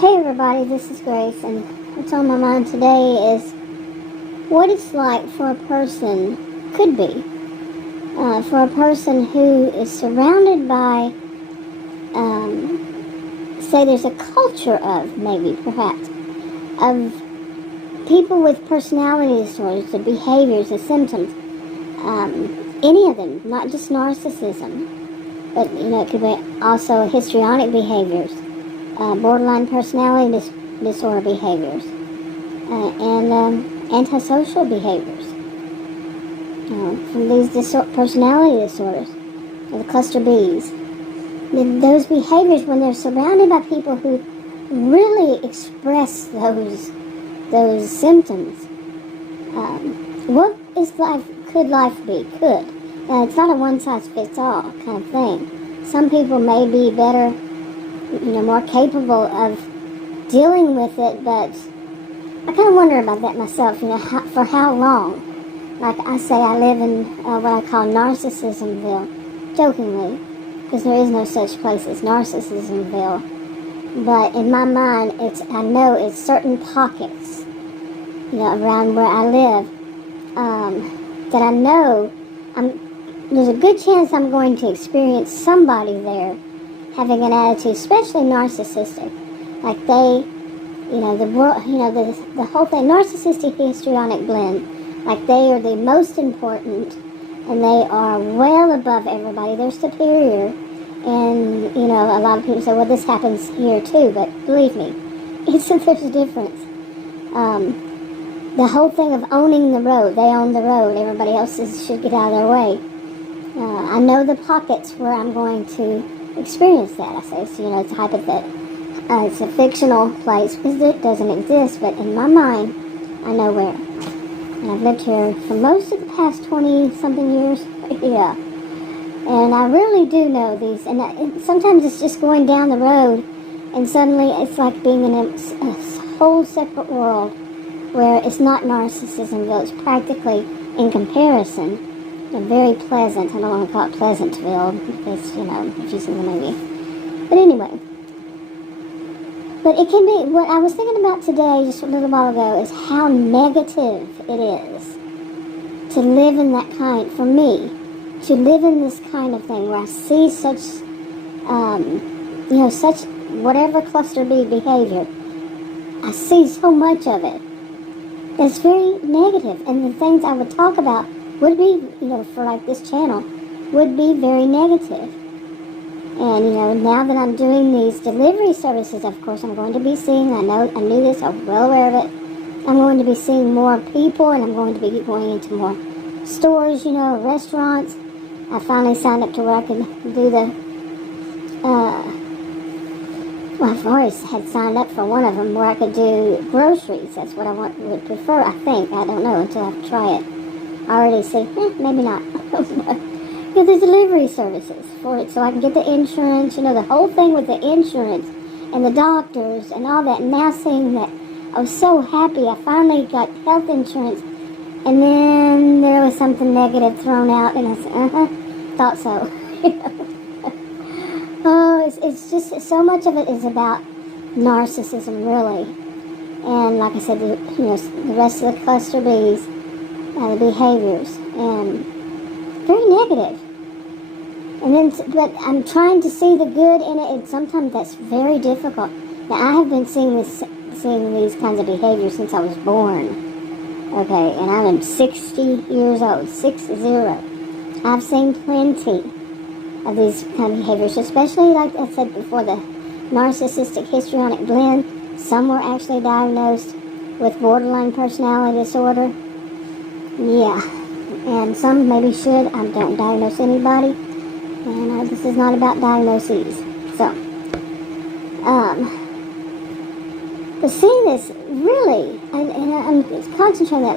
Hey everybody, this is Grace, and what's on my mind today is what it's like for a person, could be, for a person who is surrounded by, say there's a culture of, maybe, perhaps, of people with personality disorders, the behaviors, the symptoms, any of them, not just narcissism, but, it could be also histrionic behaviors, borderline personality disorder behaviors, and antisocial behaviors from these personality disorders, the cluster Bs. Those behaviors, when they're surrounded by people who really express those symptoms, what is life? Could life be? Could. It's not a one-size-fits-all kind of thing. Some people may be better, more capable of dealing with it, but I kind of wonder about that myself, for how long? Like I say, I live in what I call Narcissism-Ville, jokingly, because there is no such place as Narcissism-Ville. But in my mind, I know it's certain pockets, around where I live, that I know there's a good chance I'm going to experience somebody there having an attitude, especially narcissistic, like they, the whole thing, narcissistic histrionic blend, like they are the most important, and they are well above everybody. They're superior, and a lot of people say, well, this happens here too, but believe me, there's a difference. The whole thing of owning the road, they own the road, everybody else should get out of their way. I know the pockets where I'm going to experience that. I say, it's hypothetical. It's a fictional place because it doesn't exist, but in my mind, I know where. And I've lived here for most of the past 20-something years. Yeah. And I really do know these. And sometimes it's just going down the road, and suddenly it's like being in a whole separate world where it's not Narcissism-Ville. It's practically, in comparison, very pleasant. I don't want to call it Pleasantville because, if you've seen the movie. But anyway. But it can be, what I was thinking about today, just a little while ago, is how negative it is to live in that kind, for me, to live in this kind of thing where I see such, such whatever cluster B behavior. I see so much of it. It's very negative, and the things I would talk about would be, for like this channel, would be very negative. And, now that I'm doing these delivery services, of course, I'm going to be seeing, I knew this, I'm well aware of it. I'm going to be seeing more people, and I'm going to be going into more stores, restaurants. I finally signed up to where I can do I've always had signed up for one of them where I could do groceries. That's what I would prefer, I think. I don't know until I try it. I already say, maybe not. There's delivery services for it, so I can get the insurance, the whole thing with the insurance and the doctors and all that. And now seeing that, I was so happy. I finally got health insurance, and then there was something negative thrown out, and I said, thought so. Oh, it's just, so much of it is about narcissism, really. And like I said, the rest of the cluster Bs, the behaviors, and very negative. And then, but I'm trying to see the good in it, and sometimes that's very difficult. Now, I have been seeing these kinds of behaviors since I was born. Okay, and I'm 60 years old, 60. I've seen plenty of these kind of behaviors, especially, like I said before, the narcissistic histrionic blend. Some were actually diagnosed with borderline personality disorder. Yeah, and some maybe should. I don't diagnose anybody, and this is not about diagnoses. So, but seeing this, really, and I'm concentrating on that.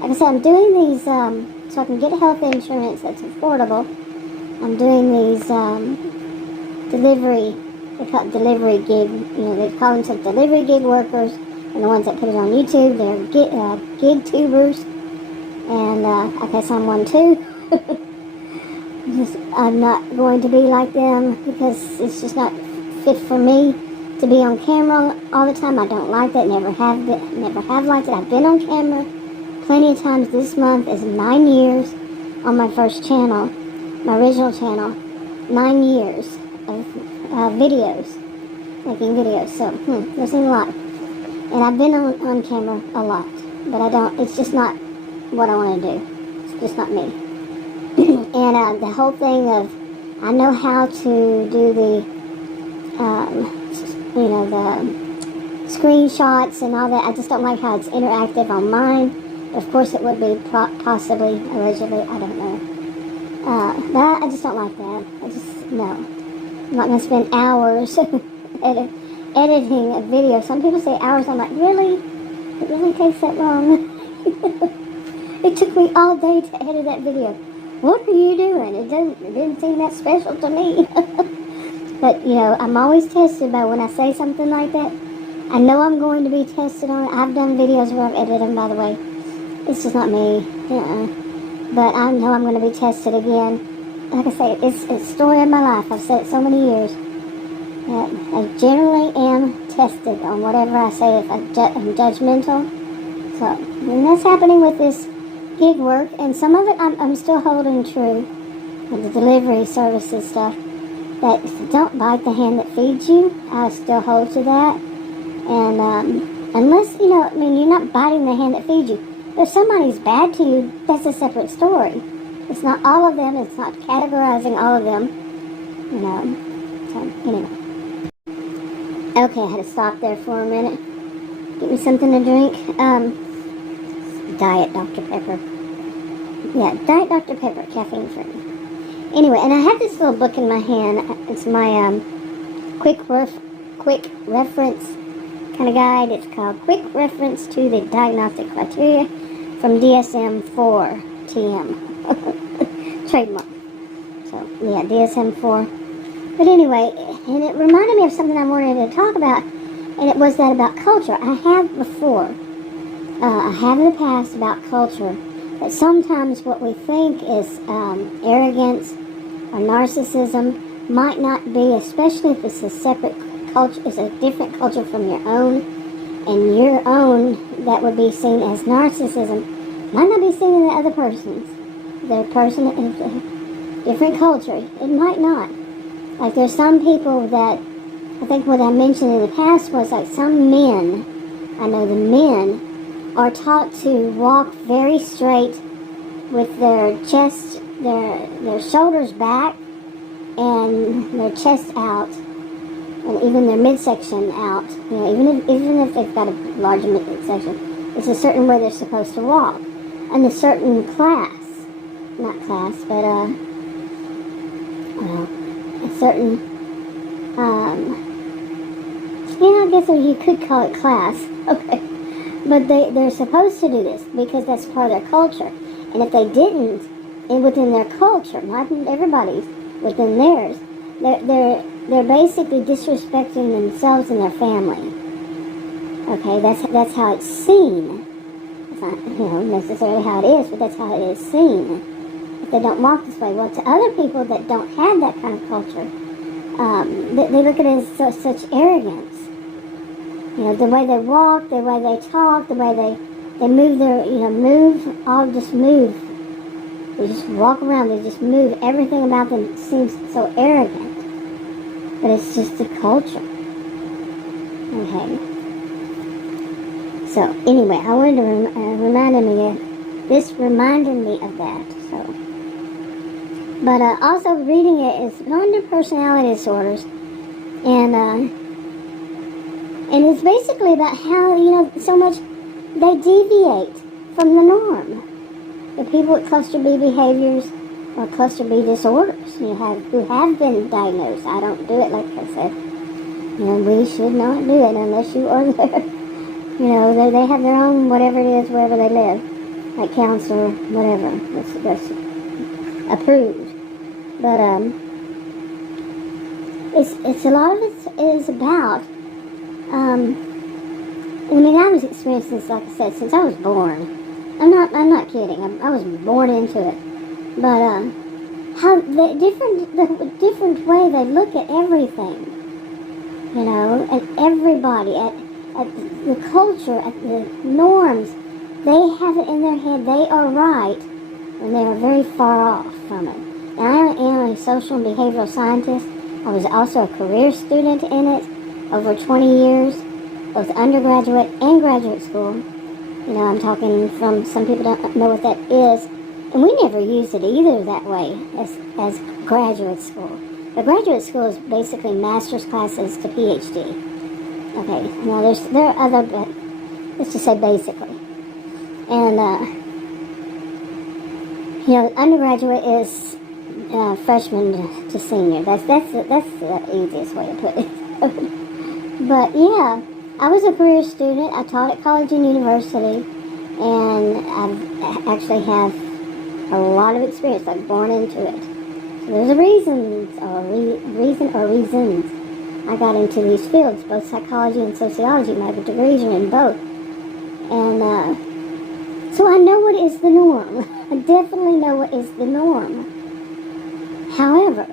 Like I said, I'm doing these so I can get health insurance that's affordable. I'm doing these delivery, they call it delivery gig, they call themselves delivery gig workers, and the ones that put it on YouTube, they're gig tubers, and I guess I'm one too. I'm not going to be like them because it's just not fit for me to be on camera all the time. I don't like that. Never have liked it. I've been on camera plenty of times. This month is 9 years on my first channel, my original channel. 9 years of videos, making videos. So, there's a lot. And I've been on camera a lot. But I don't, it's just not what I want to do. It's just not me. And the whole thing of, I know how to do the, the screenshots and all that. I just don't like how it's interactive on mine. Of course it would be possibly, allegedly, I don't know. But I just don't like that. No. I'm not going to spend hours editing a video. Some people say hours. I'm like, really? It really takes that long? It took me all day to edit that video. What are you doing? It didn't seem that special to me. But, I'm always tested by when I say something like that. I know I'm going to be tested on it. I've done videos where I've edited them, by the way. It's just not me. But I know I'm going to be tested again. Like I say, it's the story of my life. I've said it so many years. I generally am tested on whatever I say if I'm judgmental. So, and that's happening with this gig work. And some of it I'm still holding true. With the delivery services stuff. That don't bite the hand that feeds you. I still hold to that. And unless, you're not biting the hand that feeds you. If somebody's bad to you, that's a separate story. It's not all of them. It's not categorizing all of them. So, anyway. Okay, I had to stop there for a minute. Get me something to drink. Diet Dr. Pepper. Yeah, Diet Dr. Pepper, caffeine free. Anyway, and I have this little book in my hand. It's my quick reference kind of guide. It's called Quick Reference to the Diagnostic Criteria from DSM-IV-TR. Trademark. So, yeah, DSM-IV. But anyway, and it reminded me of something I wanted to talk about, and it was that about culture. I have before, I have in the past about culture, that sometimes what we think is arrogance or narcissism might not be, especially if it's a separate culture, it's a different culture from your own, and your own that would be seen as narcissism might not be seen in the other person's. The person is a different culture. It might not. Like there's some people that, I think what I mentioned in the past was like some men, I know the men are taught to walk very straight with their chest, their shoulders back and their chest out, and even their midsection out. Even if they've got a larger midsection, it's a certain way they're supposed to walk. And a certain class, not class, but a certain, I guess you could call it class. Okay. But they're supposed to do this because that's part of their culture. And if they didn't, and within their culture, not everybody's, within theirs, they're basically disrespecting themselves and their family. Okay, that's how it's seen. It's not, necessarily how it is, but that's how it is seen. If they don't walk this way, well, to other people that don't have that kind of culture, they look at it as such arrogance. The way they walk, the way they talk, the way they move their, just move. They just walk around, they just move. Everything about them seems so arrogant. But it's just the culture. Okay. So, anyway, I wanted to this reminded me of that. So, but also reading it is under personality disorders, and it's basically about how so much they deviate from the norm. The people with cluster B behaviors or cluster B disorders, who have been diagnosed. I don't do it, like I said. We should not do it unless you are there. They have their own whatever it is wherever they live, like counselor, whatever. That's approved. But it's a lot of it is about. I was experiencing this, like I said, since I was born. I'm not kidding. I was born into it. But how the different way they look at everything. you know, and everybody at the culture, at the norms, they have it in their head they are right when they are very far off from it. And I am a social and behavioral scientist. I was also a career student in it over 20 years, both undergraduate and graduate school. You know, I'm talking from, some people don't know what that is, and we never use it either that way as graduate school. But graduate school is basically master's classes to PhD. Okay, now there are other, but let's just say basically. And, you know, undergraduate is freshman to senior. That's the easiest way to put it. But yeah, I was a career student. I taught at college and university, and I actually have a lot of experience. I'm born into it. So there's a reasons I got into these fields, both psychology and sociology. My degrees are in both, and so I know what is the norm. I definitely know what is the norm. However,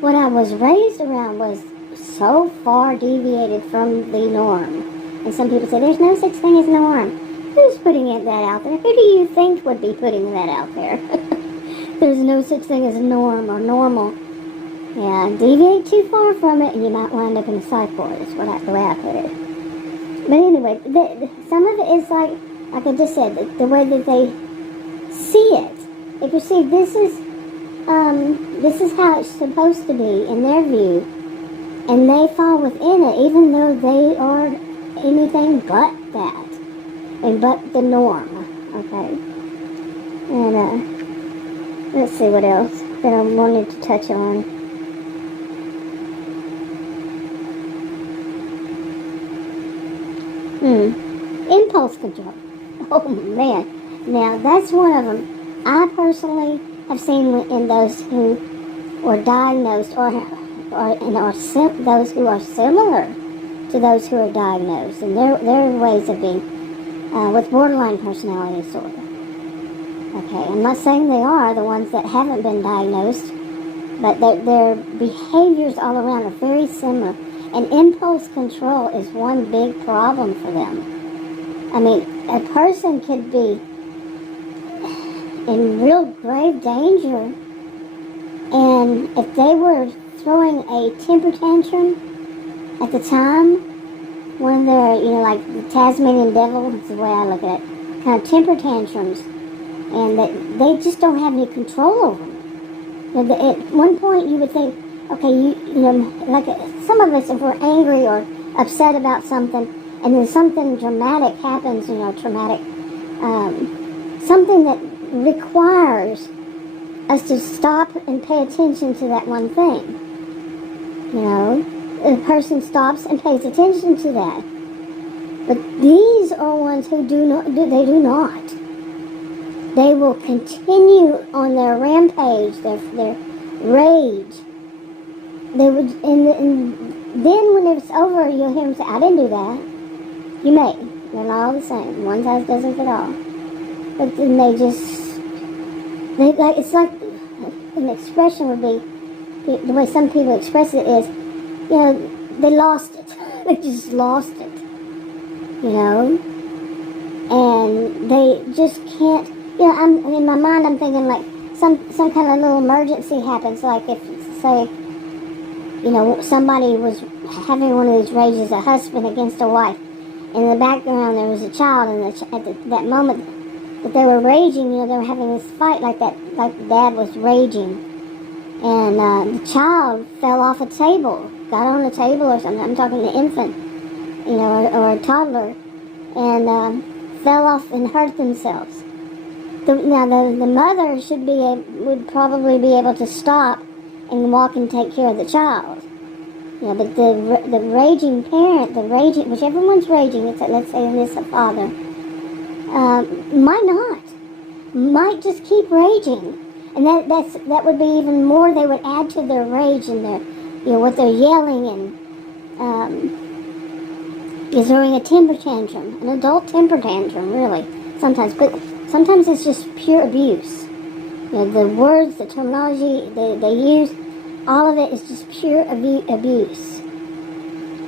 what I was raised around was so far deviated from the norm. And some people say, there's no such thing as norm. Who's putting that out there? Who do you think would be putting that out there? There's no such thing as norm or normal. Yeah, deviate too far from it and you might wind up in a psych ward, is the way I put it. But anyway, some of it is like I just said, the way that they see it. They perceive this is how it's supposed to be in their view, and they fall within it even though they are anything but that, and but the norm. Okay, and let's see what else that I wanted to touch on. Impulse control. Oh man, now that's one of them. I personally have seen in those who were diagnosed or those who are similar to those who are diagnosed, and their ways of being with borderline personality disorder. Okay, I'm not saying they are the ones that haven't been diagnosed, but their behaviors all around are very similar, and impulse control is one big problem for them. I mean, a person could be in real grave danger, and if they were throwing a temper tantrum at the time, one of their, like the Tasmanian devil, that's the way I look at it, kind of temper tantrums, and that they just don't have any control over them. At one point you would think, okay, like some of us, if we're angry or upset about something, and then something dramatic happens, traumatic, something that requires us to stop and pay attention to that one thing. The person stops and pays attention to that. But these are ones who do not. They will continue on their rampage, their rage. They would, and then when it's over, you'll hear them say, "I didn't do that." You may. They're not all the same. One size doesn't fit all. But then it's like an expression would be, the way some people express it is, they lost it. They just lost it. And they just can't, I'm in my mind I'm thinking like some kind of little emergency happens, like if, say, somebody was having one of these rages, a husband against a wife. In the background there was a child, and at that moment that they were raging, they were having this fight like that, like dad was raging. And the child fell off a table, got on a table or something. I'm talking an infant, or a toddler, and fell off and hurt themselves. The mother would probably be able to stop and walk and take care of the child. But the raging parent, whichever one's raging, let's say it's a father, might just keep raging. And that would be even more. They would add to their rage and their, what they're yelling and is throwing a temper tantrum, an adult temper tantrum, really. Sometimes, but sometimes it's just pure abuse. The words, the terminology they use, all of it is just pure abuse.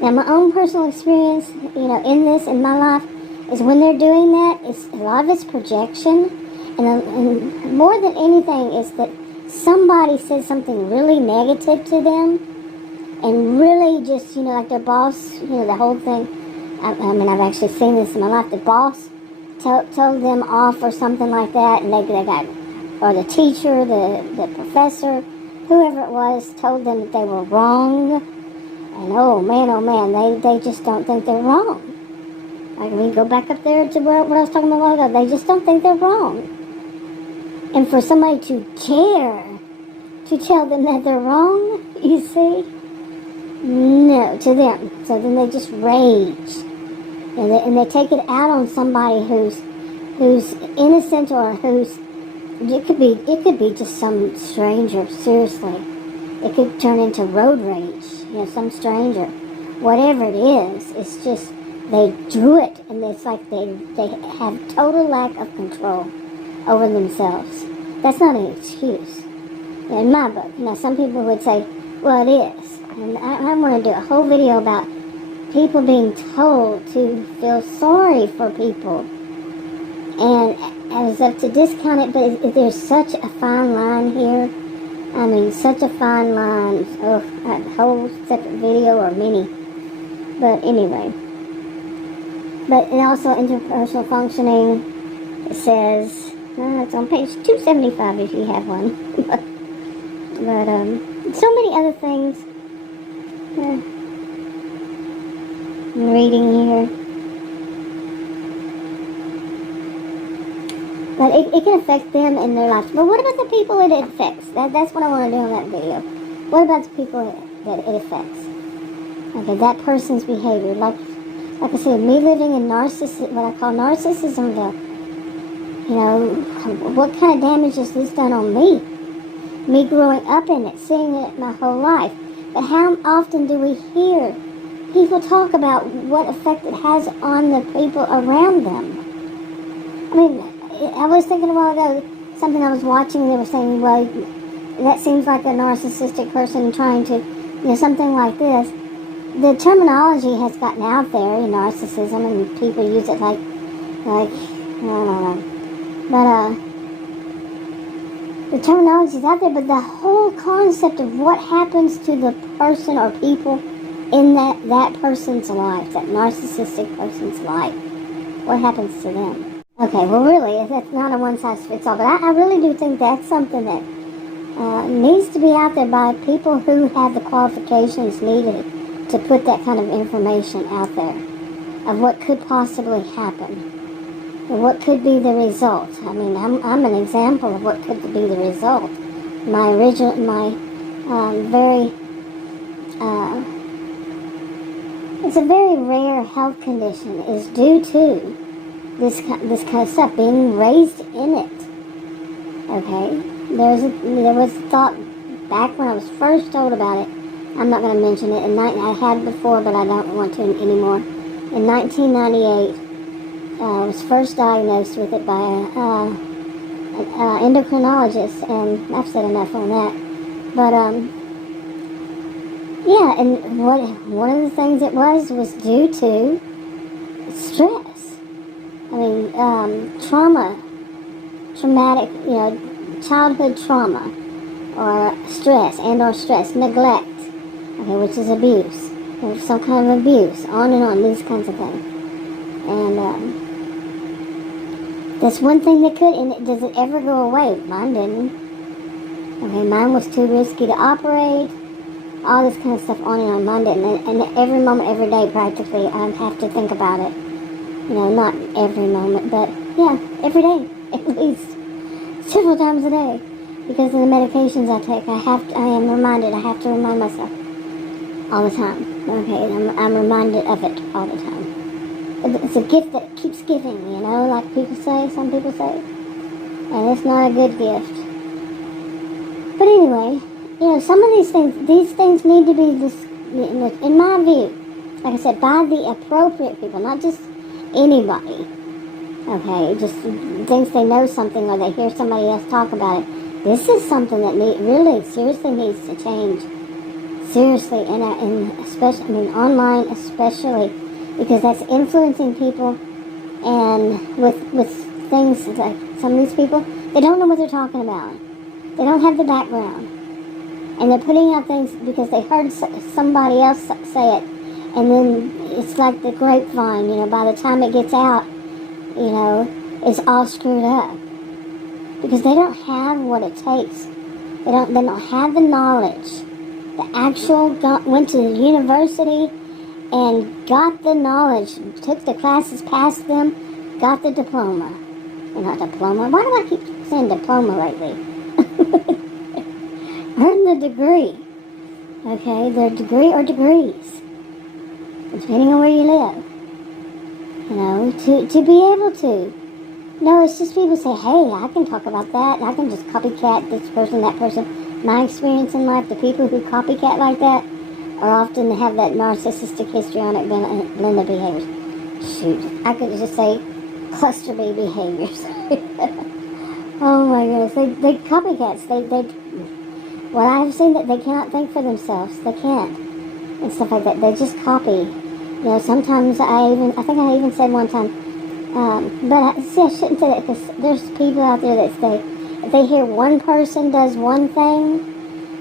Now, my own personal experience, in my life, is when they're doing that, a lot of it's projection, and more than anything is that somebody said something really negative to them, and really just, like their boss, the whole thing. I've actually seen this in my life. The boss told them off or something like that, and they got, or the teacher, the professor, whoever it was, told them that they were wrong. And oh man, they just don't think they're wrong. Like, we go back up there to what I was talking about a while ago. They just don't think they're wrong. And for somebody to care to tell them that they're wrong, you see? No, to them. So then they just rage. And they take it out on somebody who's innocent, or it could be just some stranger, seriously. It could turn into road rage, some stranger. Whatever it is, it's just, they do it, and it's like they have total lack of control over themselves. That's not an excuse. In my book, some people would say, well, it is. And I want to do a whole video about people being told to feel sorry for people. And I was up to discount it, but there's such a fine line here. I mean, such a fine line. Oh, a whole separate video or mini. But anyway. But and also interpersonal functioning, it says, it's on page 275 if you have one. but so many other things. I'm reading here. But it can affect them in their lives. But what about the people it affects? That's what I want to do in that video. What about the people that it affects? Okay, that person's behavior. Like I said, me living in what I call Narcissism-Ville. What kind of damage has this done on me? Me growing up in it, seeing it my whole life. But how often do we hear people talk about what effect it has on the people around them? I mean, I was thinking a while ago, something I was watching, they were saying, well, that seems like a narcissistic person trying to, something like this. The terminology has gotten out there, narcissism, and people use it like, I don't know. But, the terminology is out there, but the whole concept of what happens to the person or people in that person's life, that narcissistic person's life, what happens to them? Okay, well, really, that's not a one-size-fits-all, but I really do think that's something that needs to be out there by people who have the qualifications needed to put that kind of information out there of what could possibly happen. What could be the result? I mean, I'm an example of what could be the result. It's a very rare health condition is due to this kind of stuff being raised in it. Okay, there was thought back when I was first told about it. I'm not going to mention it. I had before, but I don't want to anymore. In 1998. I was first diagnosed with it by an endocrinologist, and I've said enough on that. But, yeah, and one of the things it was due to stress. I mean, traumatic, childhood trauma, or stress, neglect, okay, which is abuse, or some kind of abuse, on and on, these kinds of things. And, that's one thing that could, and does it ever go away? Mine didn't. Okay, mine was too risky to operate. All this kind of stuff on and on. Mine didn't. And every moment, every day, practically, I have to think about it. Not every moment, but yeah, every day, at least several times a day, because of the medications I take. I am reminded. I have to remind myself all the time. Okay, I'm reminded of it all the time. It's a gift that keeps giving, like some people say. And it's not a good gift. But anyway, some of these things need to be, in my view, like I said, by the appropriate people, not just anybody. Okay, just thinks they know something or they hear somebody else talk about it. This is something that really seriously needs to change Seriously, and especially, I mean, online especially, because that's influencing people, and with things like some of these people, they don't know what they're talking about. They don't have the background, and they're putting out things because they heard somebody else say it, and then it's like the grapevine. By the time it gets out, it's all screwed up because they don't have what it takes. They don't have the knowledge. The actual went to the university and got the knowledge, took the classes, passed them, got the diploma. Not diploma. Why do I keep saying diploma lately? Earned the degree. Okay, their degree or degrees, depending on where you live. To be able to. No, it's just people say, hey, I can talk about that. I can just copycat this person, that person. My experience in life, the people who copycat like that are often have that narcissistic histrionic blend of behaviors. Shoot, I could just say cluster B behaviors. Oh my goodness, they copycats. What I have seen that they cannot think for themselves. They can't, and stuff like that. They just copy. Sometimes I think I even said one time, but I shouldn't say that because there's people out there that say if they hear one person does one thing,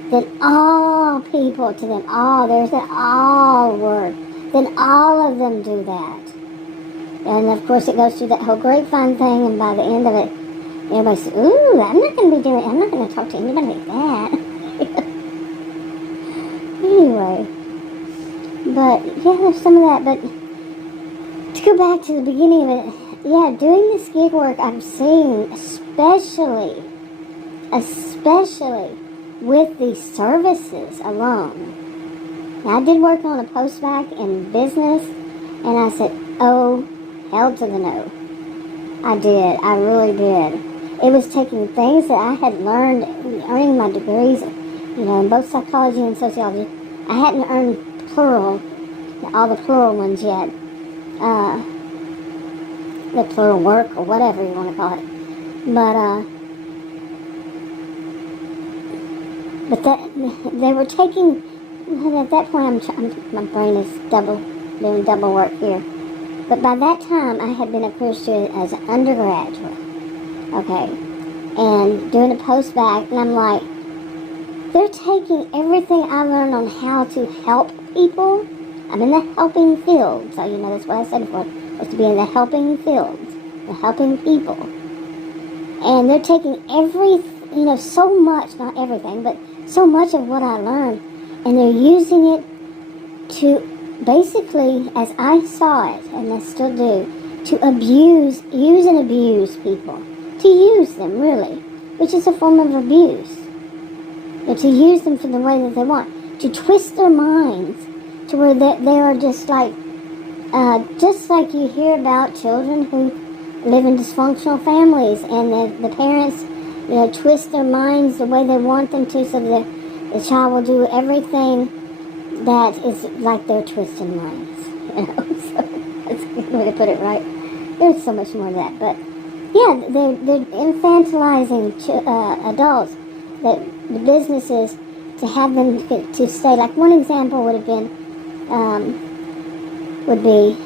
then all people to them, there's an all word, then all of them do that. And of course it goes through that whole grapevine thing, and by the end of it, everybody says, ooh, I'm not going to talk to anybody like that. Anyway, but yeah, there's some of that, but to go back to the beginning of it, yeah, doing this gig work, I'm seeing, especially with these services alone. Now, I did work on a post-bac in business, and I said, oh, hell to the no. I did. I really did. It was taking things that I had learned, earning my degrees, in both psychology and sociology. I hadn't earned all the plural ones yet. The plural work, or whatever you want to call it. But they were taking, at that point, my brain is doing double work here. But by that time, I had been a career student as an undergraduate, okay, and doing a post-bac, and I'm like, they're taking everything I learned on how to help people. I'm in the helping field, so that's what I said before, was to be in the helping field, the helping people. And they're taking so much, not everything, but so much of what I learned, and they're using it to basically, as I saw it, and I still do, to use and abuse people. To use them, really, which is a form of abuse. To use them for the way that they want. To twist their minds to where they are just like you hear about children who live in dysfunctional families, and the parents, twist their minds the way they want them to, so that the child will do everything that is like their twisted minds. So that's a good way to put it, right? There's so much more to that, but yeah, they're infantilizing adults, that the businesses, to have them to stay. Like one example would be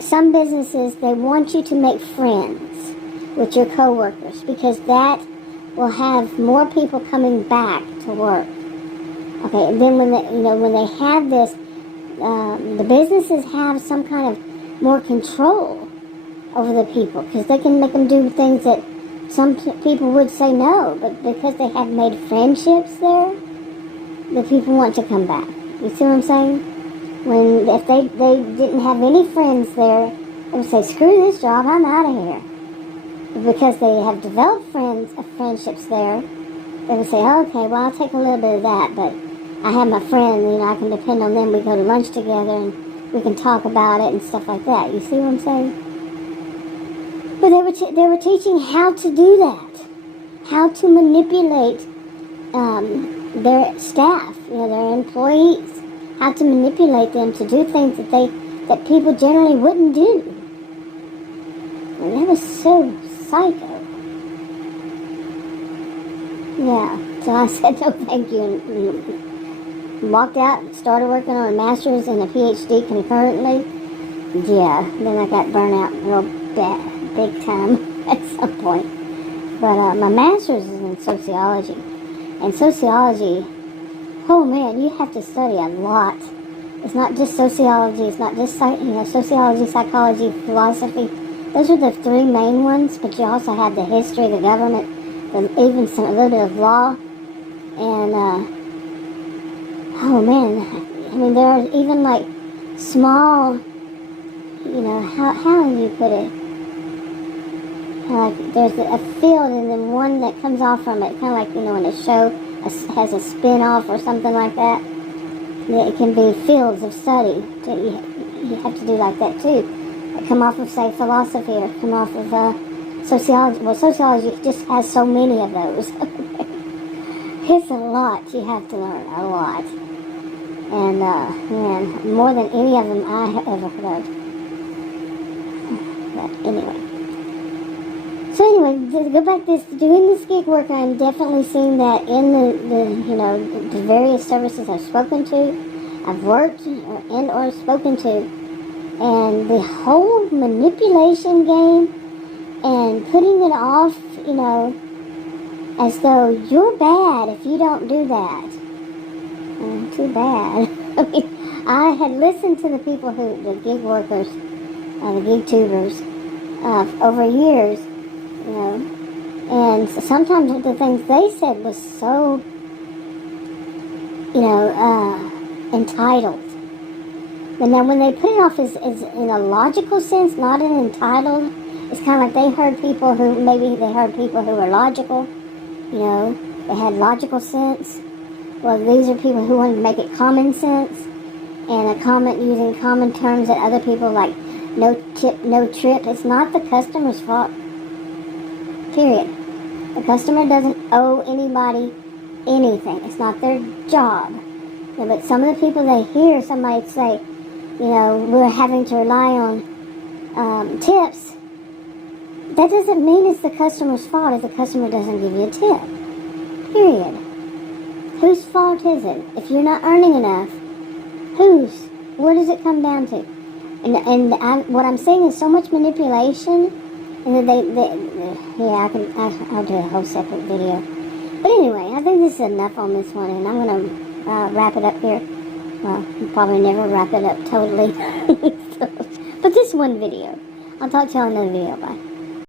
some businesses, they want you to make friends with your coworkers because that will have more people coming back to work. Okay, and then when they have this, the businesses have some kind of more control over the people because they can make them do things that some people would say no, but because they have made friendships there, the people want to come back. You see what I'm saying? If they didn't have any friends there, they would say, screw this job, I'm out of here. But because they have developed friendships there, they would say, okay, well, I'll take a little bit of that, but I have my friend, I can depend on them. We go to lunch together and we can talk about it and stuff like that. You see what I'm saying? But they were teaching how to do that, how to manipulate their staff, their employees, how to manipulate them to do things that people generally wouldn't do. And that was so psycho. Yeah. So I said no thank you and walked out and started working on a master's and a PhD concurrently. Yeah, then I got burnt out real bad, big time at some point. But my master's is in sociology. And sociology, oh man, you have to study a lot. It's not just sociology, it's not just sociology, psychology, philosophy. Those are the three main ones, but you also have the history, the government, even a little bit of law. And, oh man, I mean, there are even like small, how do you put it? Like there's a field and then one that comes off from it, kind of like, when a show has a spin-off or something like that. It can be fields of study that you have to do like that too. Come off of, say, philosophy or come off of sociology. Well, sociology just has so many of those. It's a lot. You have to learn a lot. And, man, more than any of them I have ever heard of. But anyway. So anyway, to go back to doing this gig work, I'm definitely seeing that in the various services I've spoken to, I've worked or spoken to, and the whole manipulation game and putting it off, as though you're bad if you don't do that. Too bad. I mean, I had listened to the people the gig workers, the gig tubers, over years. And sometimes the things they said was so, entitled. And then when they put it off as in a logical sense, not an entitled, it's kind of like they heard people who were logical, they had logical sense. Well, these are people who wanted to make it common sense, and using common terms that other people like, no tip, no trip. It's not the customer's fault. Period. The customer doesn't owe anybody anything. It's not their job. But some of the people they hear somebody say, we're having to rely on tips. That doesn't mean it's the customer's fault if the customer doesn't give you a tip. Period. Whose fault is it? If you're not earning enough, whose? Where does it come down to? And what I'm saying is so much manipulation. And I'll do a whole separate video. But anyway, I think this is enough on this one, and I'm going to wrap it up here. Well, I'll probably never wrap it up totally. But this one video. I'll talk to y'all in another video. Bye.